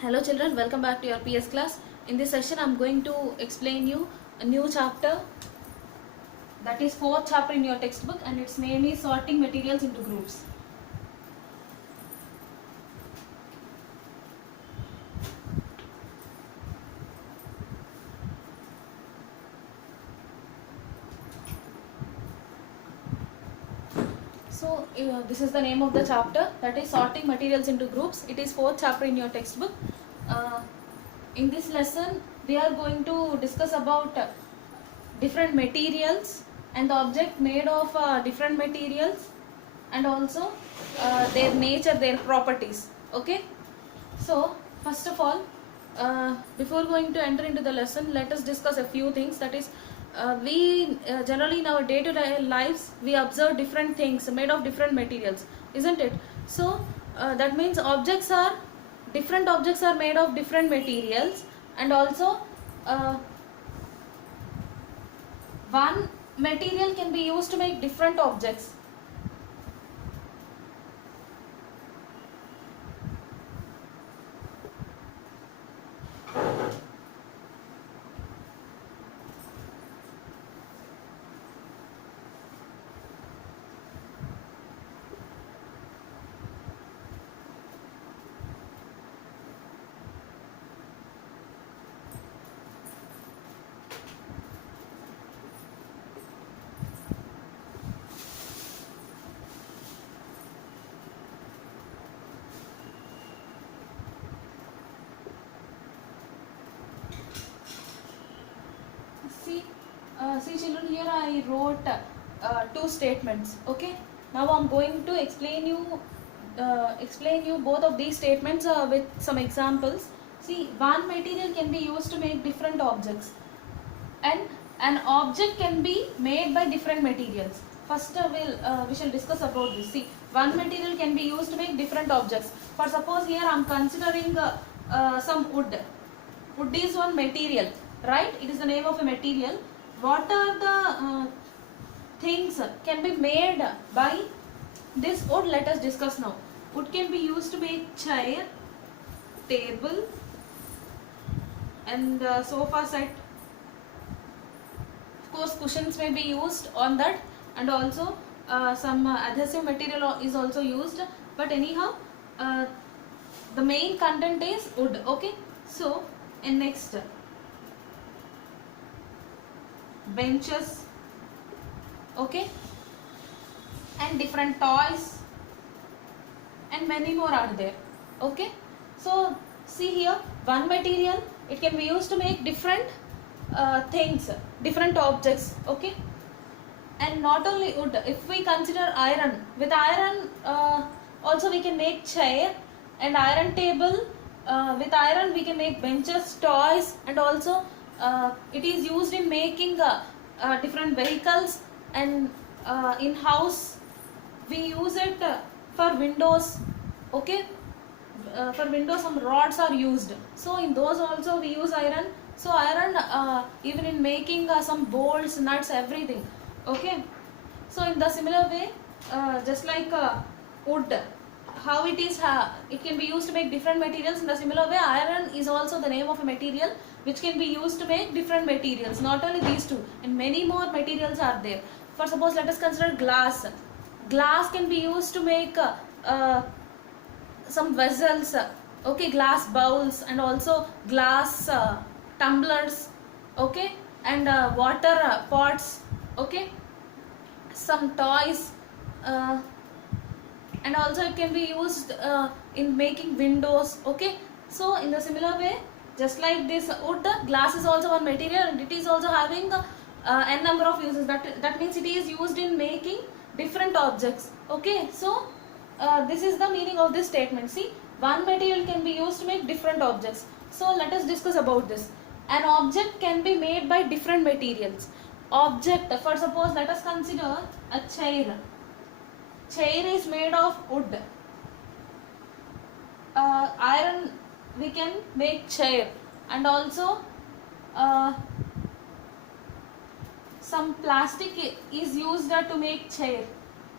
Hello children, welcome back to your PS class. In this session I am going to explain you a new chapter, that is fourth chapter in your textbook, and its name is sorting materials into groups. So this is the name of the chapter, that is sorting materials into groups. It is fourth chapter in your textbook. Uh, in this lesson we are going to discuss about different materials and the object made of different materials, and also their nature, their properties. Okay, so first of all, before going to enter into the lesson, let us discuss a few things. That is, we generally in our day-to-day lives we observe different things made of different materials, isn't it? So that means different objects are made of different materials, and also one material can be used to make different objects. See children, here I wrote two statements. Okay, now I'm going to explain you both of these statements with some examples. See, one material can be used to make different objects, and an object can be made by different materials. First we shall discuss about this. See, one material can be used to make different objects. For suppose here I'm considering some wood. Wood is one material, right? It is the name of a material. What are the things can be made by this wood? Let us discuss now. Wood can be used to make chair, table, and sofa set. Of course, cushions may be used on that, and also some adhesive material is also used. But anyhow, the main content is wood. Okay, so and next, benches, okay, and different toys, and many more are there. Okay, so see here, one material, it can be used to make different things, different objects. Okay, and not only wood, if we consider iron, with iron also we can make chair and iron table. With iron we can make benches, toys, and also it is used in making different vehicles, and in house we use it for windows. Okay, for windows some rods are used, so in those also we use iron. So iron even in making some bolts, nuts, everything. Okay, so in the similar way, just like wood, how it can be used to make different materials, in the similar way iron is also the name of a material which can be used to make different materials. Not only these two, and many more materials are there. For suppose let us consider glass. Glass can be used to make some vessels, okay, glass bowls, and also glass tumblers, okay, and water pots, okay, some toys, uh, and also it can be used in making windows. Okay, so in the similar way, just like this wood, glass is also one material, and it is also having n number of uses. That means it is used in making different objects. Okay, so this is the meaning of this statement. See, one material can be used to make different objects. So let us discuss about this. An object can be made by different materials. Object, for suppose let us consider a chair. Chair is made of wood. Iron we can make chair, and also some plastic is used to make chair.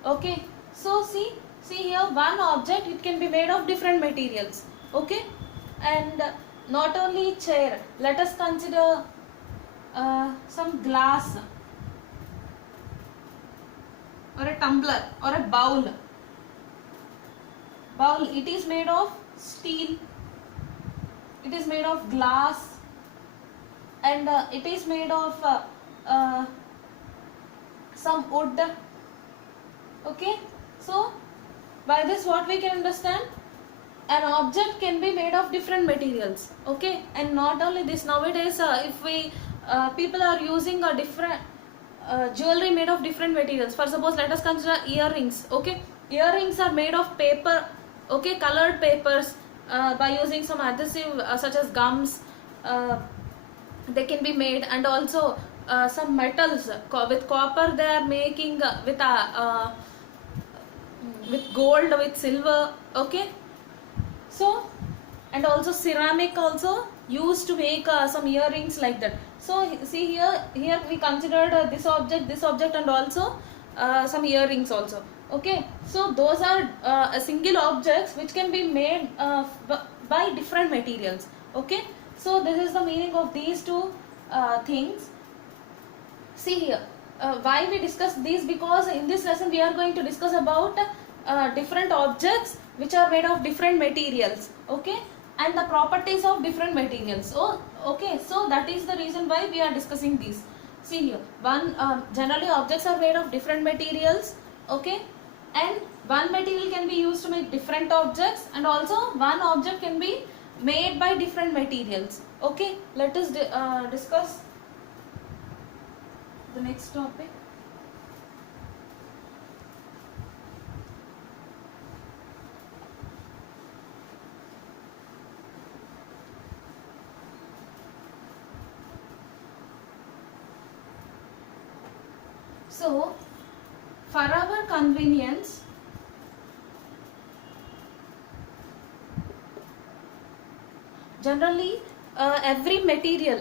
Okay, so see here, one object, it can be made of different materials. Okay, And not only chair, let us consider some glass or a tumbler or a bowl. It is made of steel, it is made of glass, and it is made of uh, some wood. Okay, so by this what we can understand, an object can be made of different materials. Okay, and not only this, nowadays if we people are using a different jewelry made of different materials. For suppose, let us consider earrings. Okay, earrings are made of paper, okay, colored papers, by using some adhesive such as gums, they can be made. And also some metals, with copper they are making, with gold, with silver. Okay, so, and also ceramic also used to make some earrings like that. So see here we considered this object, and also some earrings also. Okay, so those are a single objects which can be made by different materials. Okay, so this is the meaning of these two things. See here, why we discuss these, because in this lesson we are going to discuss about different objects which are made of different materials. Okay, and the properties of different materials. So okay, so that is the reason why we are discussing these. See here, generally objects are made of different materials. Okay, and one material can be used to make different objects, and also one object can be made by different materials. Okay, let us discuss the next topic. So, for our convenience, generally every material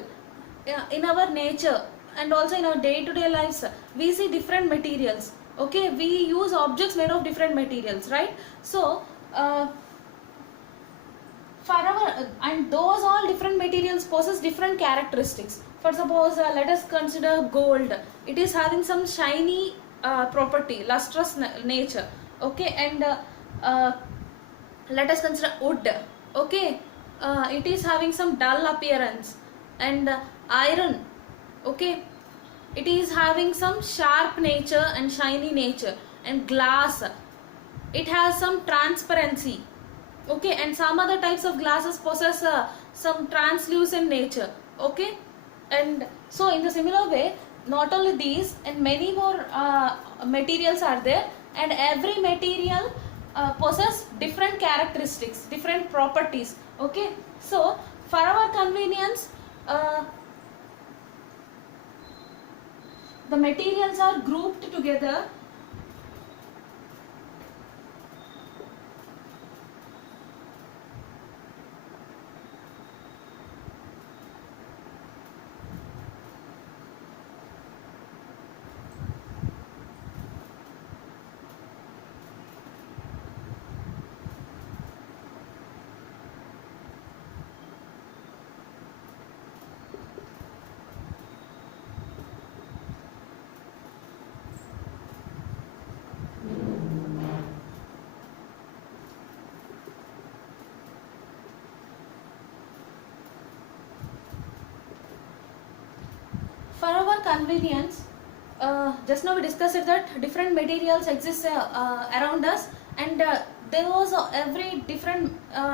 in our nature and also in our day-to-day lives, we see different materials. Okay, we use objects made of different materials, right? So for our and those all different materials possess different characteristics. For suppose, let us consider gold. It is having some shiny property, lustrous nature. Okay, and let us consider wood. Okay, it is having some dull appearance. And iron, okay, it is having some sharp nature and shiny nature. And glass, it has some transparency. Okay, and some other types of glasses possess some translucent nature. Okay, and so in the similar way, not only these and many more materials are there, and every material possess different characteristics, different properties. Okay, so for our convenience, the materials are grouped together for our convenience. Just now we discussed it that different materials exist around us, and there was every different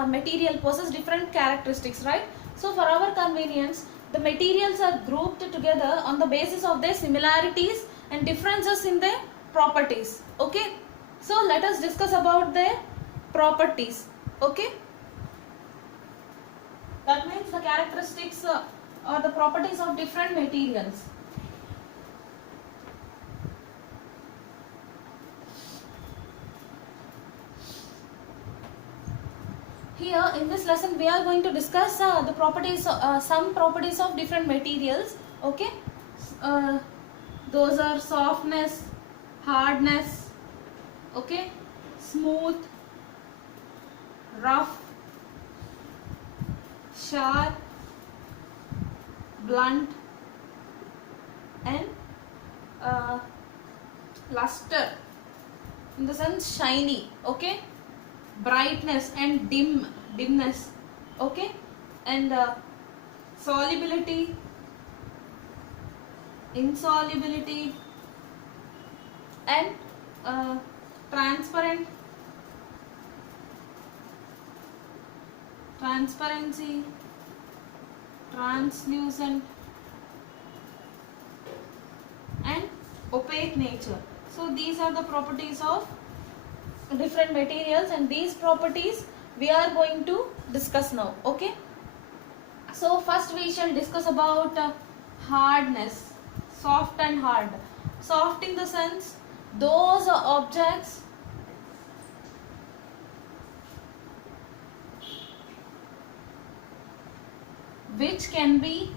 material possesses different characteristics, right? So for our convenience, the materials are grouped together on the basis of their similarities and differences in their properties. Okay, so let us discuss about their properties. Okay, that means the characteristics or the properties of different materials. Here in this lesson we are going to discuss the properties, some properties of different materials. Okay, those are softness, hardness, okay, smooth, rough, sharp, blunt, and luster, in the sense shiny, okay, brightness and dimness, okay, and solubility, insolubility, and transparent, transparency, translucent, and opaque nature. So these are the properties of different materials, and these properties we are going to discuss now, okay. So first we shall discuss about hardness, soft and hard. Soft in the sense those objects which can be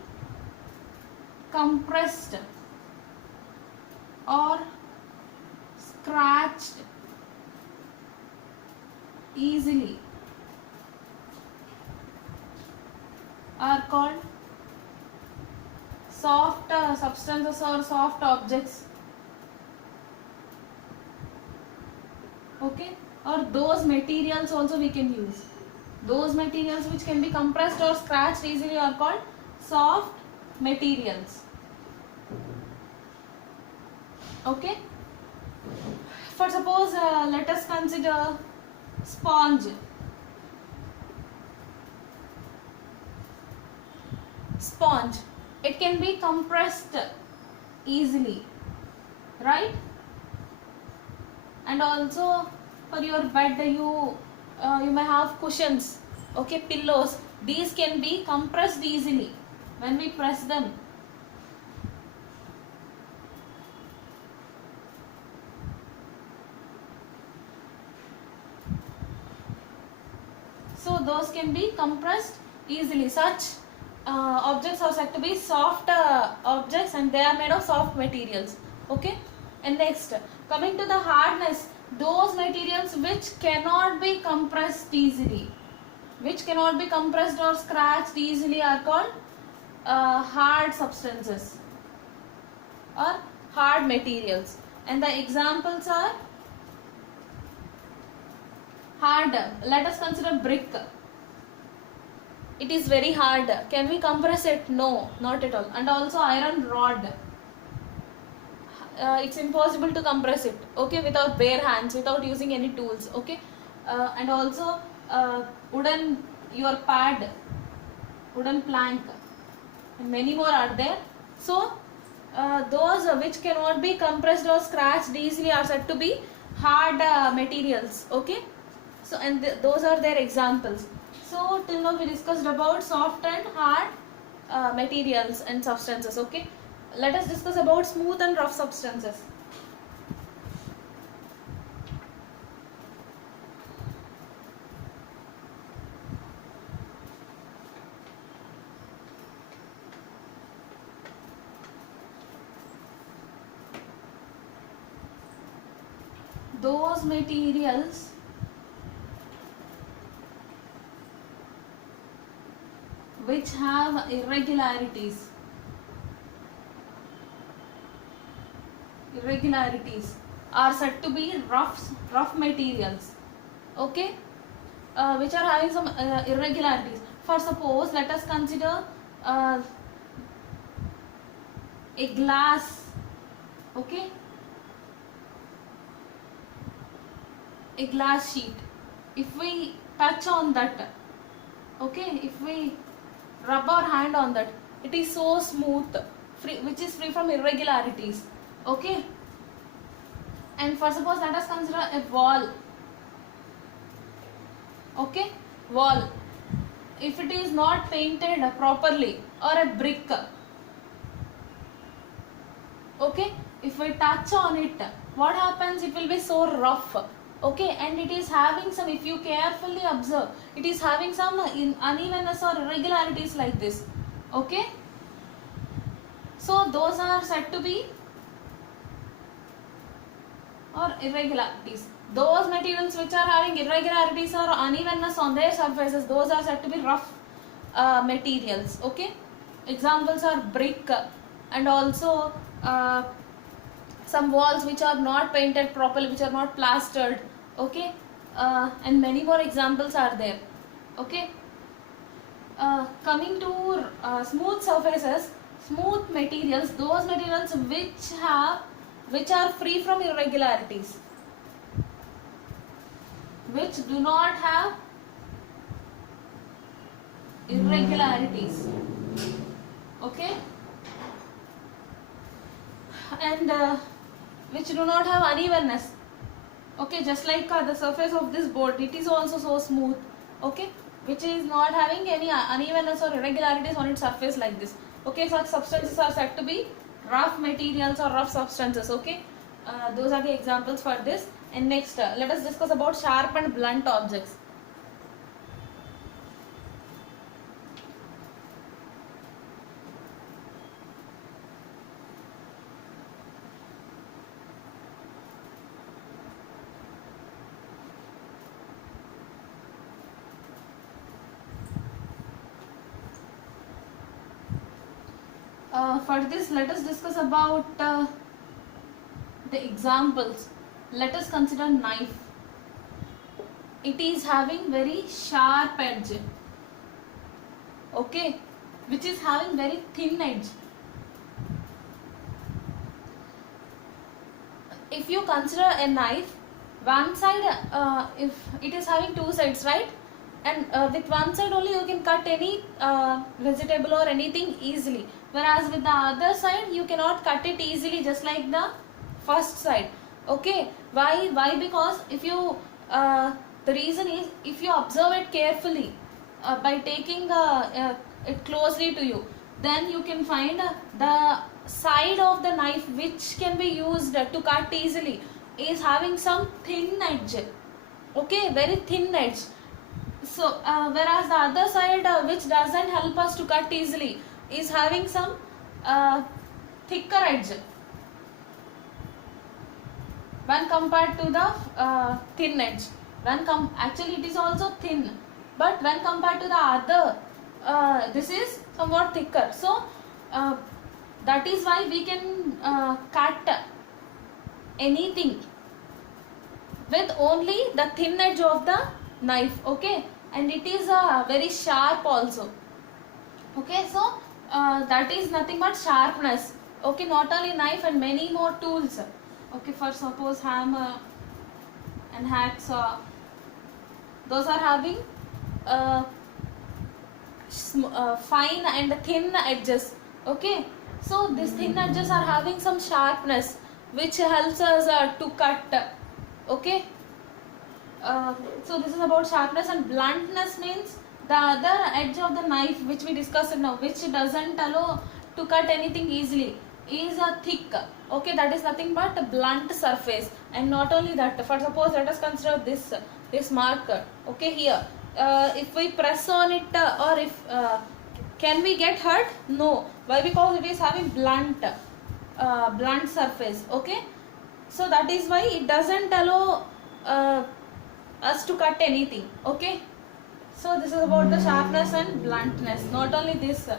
compressed or scratched easily are called soft substances or soft objects, okay, or those materials also we can use. Those materials which can be compressed or scratched easily are called soft materials, okay. For suppose let us consider sponge. Sponge, it can be compressed easily, right? And also for your bed you may have cushions, okay, pillows. These can be compressed easily when we press them. So those can be compressed easily. Such objects are said to be soft objects, and they are made of soft materials, okay. And next, coming to the hardness, those materials which cannot be compressed easily, which cannot be compressed or scratched easily, are called hard substances or hard materials. And the examples are hard. Let us consider brick. It is very hard. Can we compress it? No, not at all. And also iron rod. It's impossible to compress it, okay, without bare hands, without using any tools, okay. And also wooden, your pad, wooden plank, and many more are there. So those which cannot be compressed or scratched easily are said to be hard materials, okay. So and those are their examples. So till now we discussed about soft and hard materials and substances, okay. Let us discuss about smooth and rough substances. Those materials which have irregularities are said to be rough materials, okay, which are having some irregularities. For suppose let us consider a glass, okay, a glass sheet. If we touch on that, okay, if we rub our hand on that, it is so smooth, which is free from irregularities, okay. And for suppose let us consider a wall, okay, wall. If it is not painted properly, or a brick, okay, if we touch on it, what happens? It will be so rough, okay, and it is having some, if you carefully observe, it is having some unevenness or irregularities like this, okay. So those are said to be, or irregularities. Those materials which are having irregularities or unevenness on their surfaces, those are said to be rough. materials. Okay, examples are brick, and also some walls which are not painted properly, which are not plastered. Okay, and many more examples are there. Okay, coming to smooth surfaces, smooth materials, those materials which are free from irregularities, which do not have irregularities. Okay, and which do not have unevenness. Okay, just like the surface of this board, it is also so smooth. Okay, which is not having any unevenness or irregularities on its surface like this. Okay, such substances are said to be rough materials or rough substances. Okay, those are the examples for this. And next, let us discuss about sharp and blunt objects. For this, let us discuss about the examples. Let us consider knife. It is having very sharp edge. Okay, which is having very thin edge. If you consider a knife, one side, if it is having two sides, right? And with one side only you can cut any vegetable or anything easily, whereas with the other side you cannot cut it easily, just like the first side. Okay, why? Because if you the reason is, if you observe it carefully, by taking it closely to you, then you can find the side of the knife which can be used to cut easily is having some thin edge. Okay, very thin edge. So whereas the other side, which doesn't help us to cut easily, is having some thicker edge when compared to the thin edge. Actually it is also thin, but when compared to the other, this is somewhat thicker. So that is why we can cut anything with only the thin edge of the knife. Okay, and it is very sharp also. Okay, so that is nothing but sharpness. Okay, not only knife and many more tools. Okay, for suppose hammer and hacksaw, those are having fine and thin edges. Okay, so these thin edges are having some sharpness which helps us to cut. Okay, so this is about sharpness. And bluntness means the other edge of the knife, which we discussed now, which doesn't allow to cut anything easily, is a thick. Okay, that is nothing but a blunt surface. And not only that, for suppose let us consider this marker. Okay, here if we press on it, or if can we get hurt? No. Why? Because it is having blunt surface. Okay, so that is why it doesn't allow us to cut anything. Okay, so this is about the sharpness and bluntness. Not only this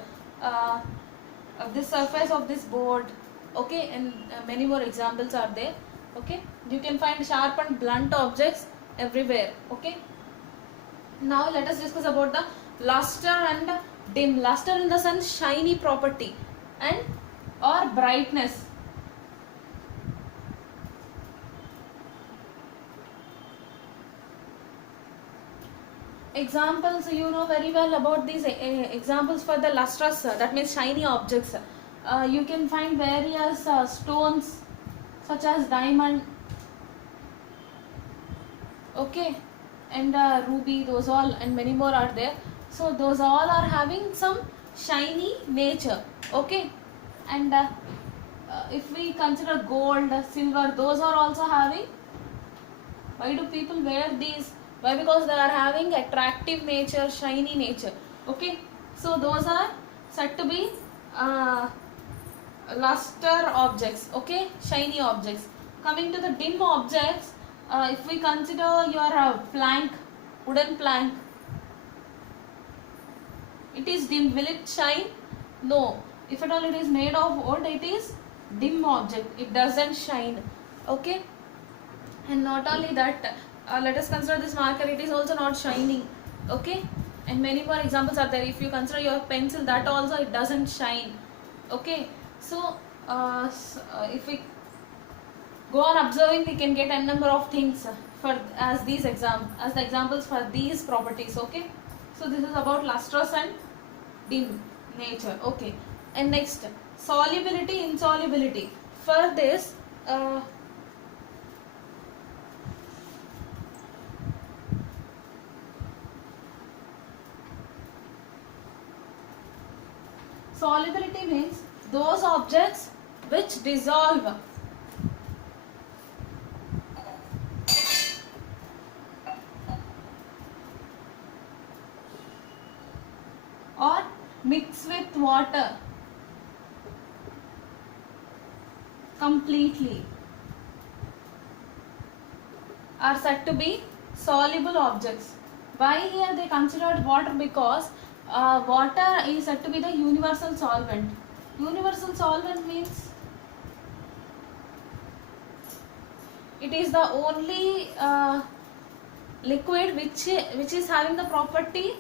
surface of this board. Okay, and many more examples are there. Okay, you can find sharp and blunt objects everywhere. Okay, now let us discuss about the luster and dim. Luster in the sense shiny property, and or brightness. Examples, you know very well about these examples for the lustrous, that means shiny objects. You can find various stones such as diamond, okay, and ruby, those all, and many more are there. So those all are having some shiny nature. Okay, and if we consider gold, silver, those are also having. Why do people wear these? Why? Because they are having attractive nature, shiny nature. Okay, so those are said to be luster objects. Okay, shiny objects. Coming to the dim objects, if we consider your plank, wooden plank. It is dim. Will it shine? No. If at all it is made of wood, it is dim object. It doesn't shine. Okay. And not only that, let us consider this marker. It is also not shining. Okay. And many more examples are there. If you consider your pencil, that also it doesn't shine. Okay. So if we go on observing, we can get a number of things for as the examples for these properties. Okay. So this is about lustrous and dim nature. Okay. And next, solubility, insolubility. For this, solubility means those objects which dissolve or mix with water completely are said to be soluble objects. Why here they considered water? Because water is said to be the universal solvent. Universal solvent means it is the only liquid which is having the property,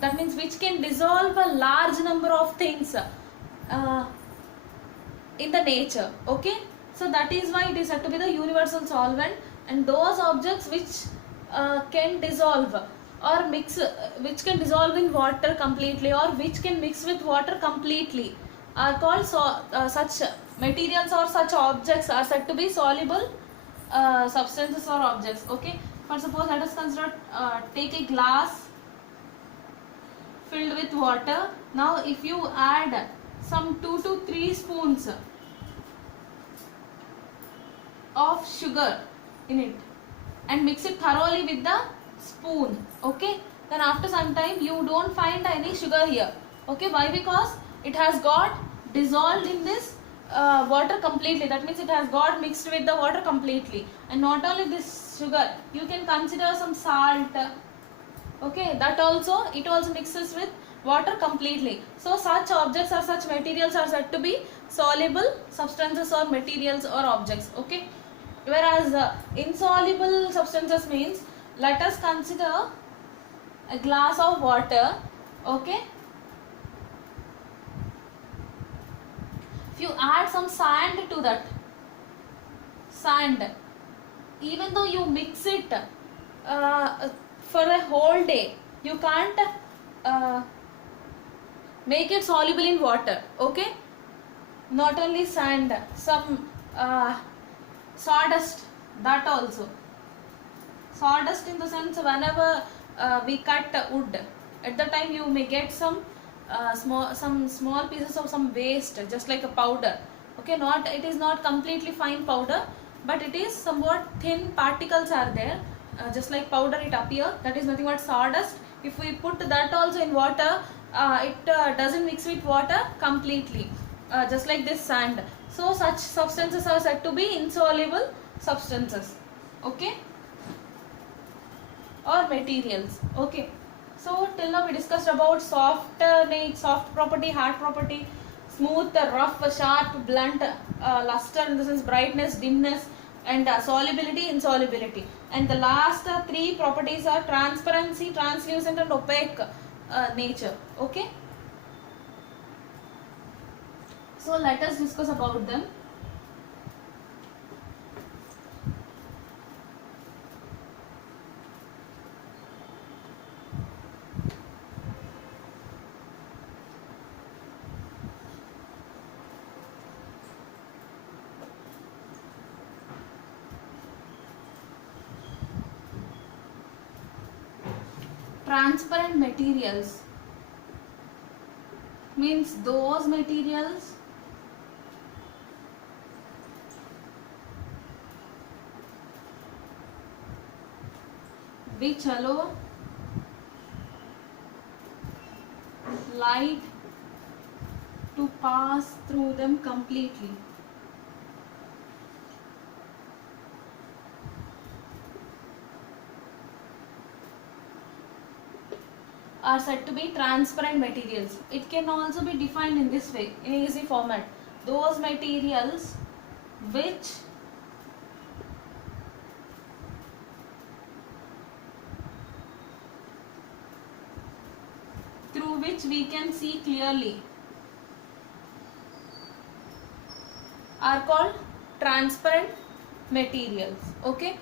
that means which can dissolve a large number of things in the nature. Okay, so that is why it is said to be the universal solvent. And those objects which can dissolve or mix, which can dissolve in water completely or which can mix with water completely are called such materials or such objects are said to be soluble substances or objects. Okay, for suppose let us consider, take a glass filled with water. Now if you add some 2 to 3 spoons of sugar in it and mix it thoroughly with the spoon, okay, then after some time you don't find any sugar here. Okay, why? Because it has got dissolved in this water completely. That means it has got mixed with the water completely. And not only this sugar, you can consider some salt. Okay, that also, it also mixes with water completely. So such objects or such materials are said to be soluble substances or materials or objects. Okay, whereas insoluble substances means, let us consider a glass of water. Okay, if you add some sand to that sand, even though you mix it for a whole day, you can't make it soluble in water. Okay, not only sand, some sawdust, that also. Sawdust in the sense, whenever we cut wood, at the time you may get some small pieces of some waste, just like a powder. Okay, not, it is not completely fine powder, but it is somewhat thin particles are there, just like powder it appear. That is nothing but sawdust. If we put that also in water, it doesn't mix with water completely, just like this sand. So such substances are said to be insoluble substances. Okay, or materials. Okay, so till now we discussed about soft property, hard property, smooth, rough, sharp, blunt, luster in the sense brightness, dimness, and solubility, insolubility. And the last three properties are transparency, translucent, and opaque nature. Okay, so let us discuss about them. Transparent materials means those materials which allow light to pass through them completely. are said to be transparent materials. It can also be defined in this way, in easy format. Those materials which through which we can see clearly are called transparent materials. Okay.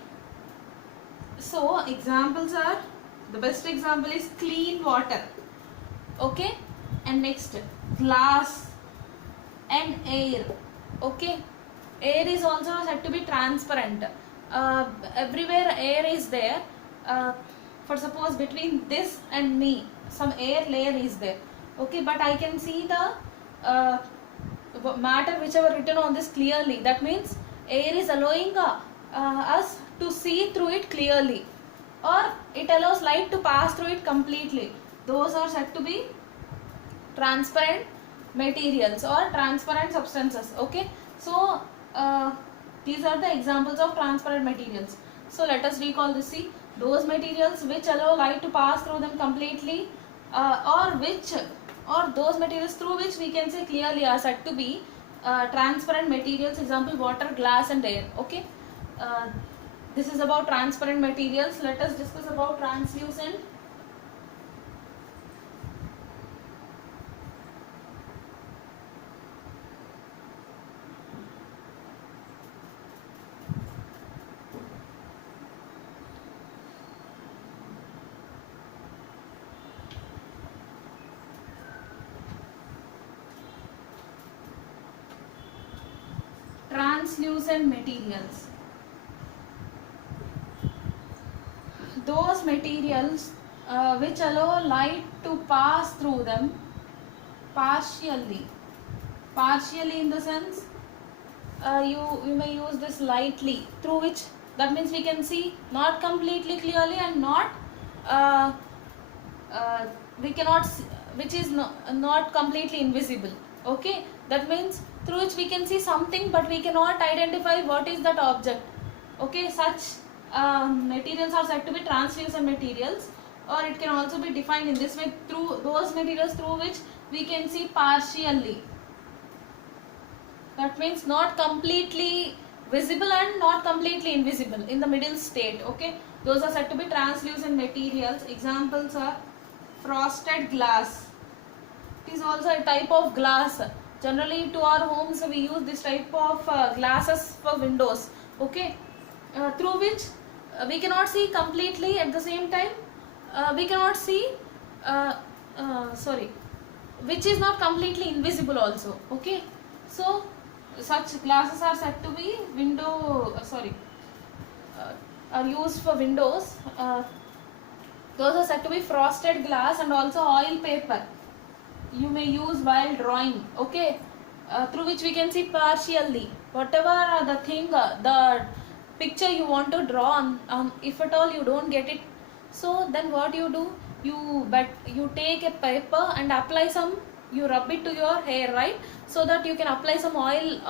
So examples are, the best example is clean water. Okay. And next, glass and air. Okay. Air is also said to be transparent. Everywhere air is there. For suppose between this and me, some air layer is there. Okay. But I can see the matter whichever written on this clearly. That means air is allowing us to see through it clearly, or it allows light to pass through it completely. Those are said to be transparent materials or transparent substances. Okay. So these are the examples of transparent materials. So let us recall this. See, those materials which allow light to pass through them completely, or those materials through which we can see clearly are said to be transparent materials. Example, water, glass and air. Okay. This is about transparent materials. Let us discuss about translucent. Translucent materials. Those materials which allow light to pass through them partially. Partially in the sense, you may use this lightly, through which, that means we can see not completely clearly and not we cannot see, which is not completely invisible. Okay. That means through which we can see something but we cannot identify what is that object. Okay. Such materials are said to be translucent materials, or it can also be defined in this way, through those materials through which we can see partially. That means not completely visible and not completely invisible, in the middle state. Okay. Those are said to be translucent materials. Examples are frosted glass. It is also a type of glass. Generally to our homes we use this type of glasses for windows. Okay. Through which we cannot see completely, at the same time we cannot see which is not completely invisible also. Okay. So such glasses are said to be are used for windows. Those are said to be frosted glass, and also oil paper you may use while drawing. Okay. Through which we can see partially whatever the thing, the picture you want to draw on, if at all you don't get it, so then what you do, you take a paper and apply some, you rub it to your hair, right? So that you can apply some oil.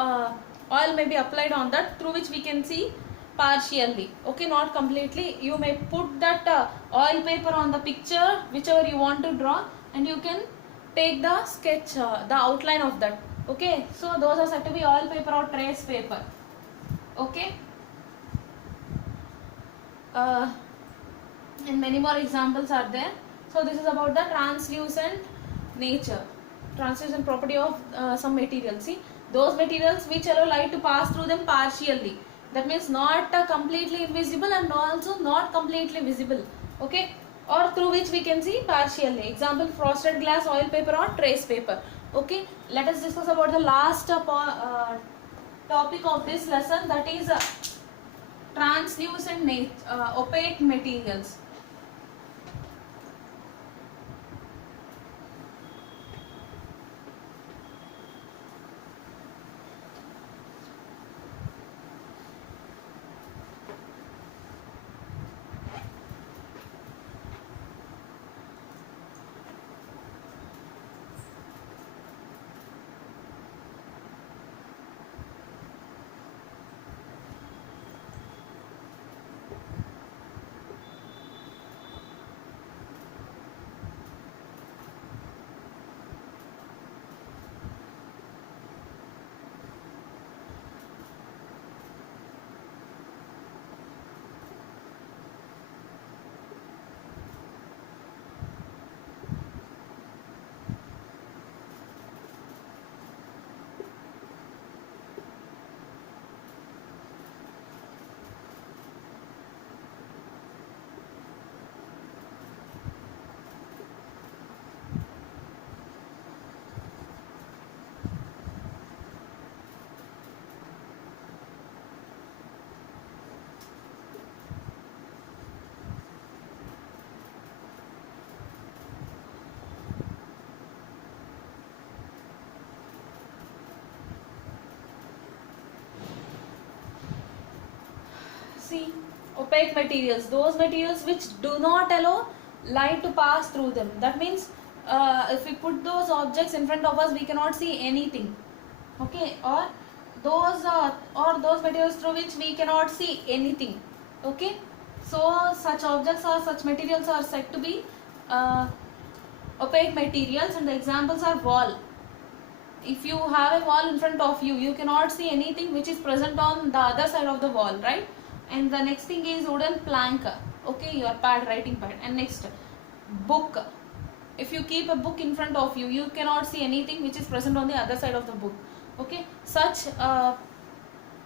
Oil may be applied on that, through which we can see partially. Okay. Not completely. You may put that oil paper on the picture whichever you want to draw, and you can take the sketch, the outline of that. Okay. So those are said to be oil paper or trace paper. Okay. And many more examples are there. So this is about the translucent nature, translucent property of some materials. See, those materials which allow light to pass through them partially. That means not completely invisible and also not completely visible. Okay. Or through which we can see partially. Example, frosted glass, oil paper or trace paper. Okay. Let us discuss about the last topic of this lesson, that is translucent opaque materials. opaque materials, those materials which do not allow light to pass through them. That means if we put those objects in front of us, we cannot see anything. Okay, or those materials through which we cannot see anything. Okay, so such objects or such materials are said to be opaque materials, and the examples are wall. If you have a wall in front of you, you cannot see anything which is present on the other side of the wall, right? And the next thing is wooden plank. Okay, your pad, writing pad. And next, book. If you keep a book in front of you, you cannot see anything which is present on the other side of the book. Okay, such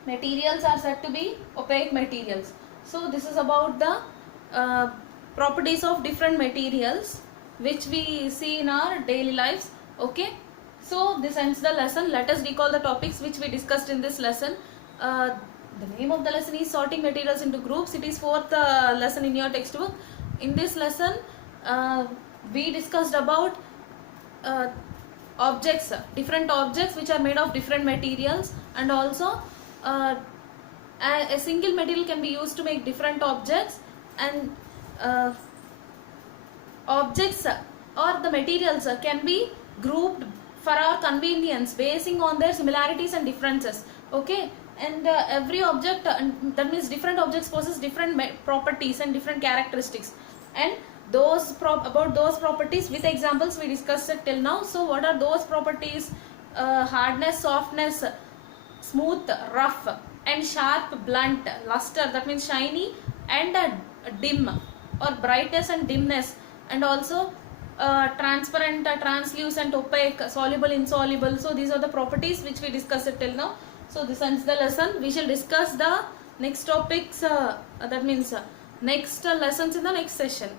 materials are said to be opaque materials. So this is about the properties of different materials which we see in our daily lives. Okay, so this ends the lesson. Let us recall the topics which we discussed in this lesson. The name of the lesson is sorting materials into groups. It is fourth lesson in your textbook. In this lesson, we discussed about objects, different objects which are made of different materials, and also a single material can be used to make different objects, and objects or the materials can be grouped for our convenience basing on their similarities and differences. Okay, and every object, that means different objects possess different properties and different characteristics, and about those properties with examples we discussed it till now. So what are those properties? Hardness, softness, smooth, rough, and sharp, blunt, luster, that means shiny, and dim, or brightness and dimness, and also transparent, translucent, opaque, soluble, insoluble. So these are the properties which we discussed it till now. So this ends the lesson. We shall discuss the next topics, that means next lessons in the next session.